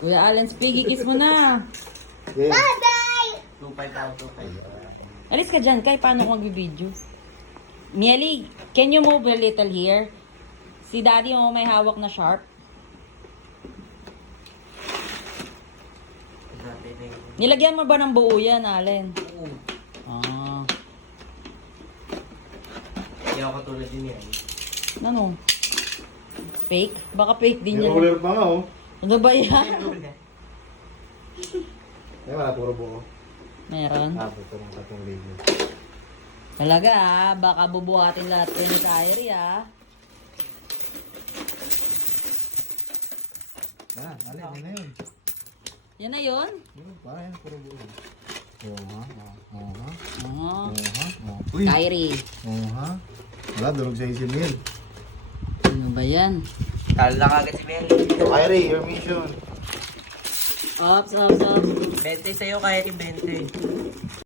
Kuya Alan, Spiggy, kiss mo na. Okay. 2.5 out, 2.5. Alis ka dyan, Kai. Paano ko mag-video? Mieli, can you move a little here? Si Daddy mo may hawak na sharp. Nilagyan mo ba ng buo yan, Allen? Oo. Ah. Hindi ako katulad din yan. Ano? Fake? Baka fake din May yan. roller pa nga oh. Ano ba yan? Ay, wala puro buo. Meron? Ito ng tatlong video. Talaga ah, baka bubuhatin lahat ko ni Kyrie ah. Alin, yun na yun. Yan na yun? Yun, parang yan, puro buo. Oo ha, oo ha, Oh. oo ha, oo. Uy, Kyrie. oo ha. Wala, durog sa isimil. Ano ba yan? Talo lang agad si Mel. Kyrie, your mission. Ops, ops, ops. 20 sa'yo, kaya 20.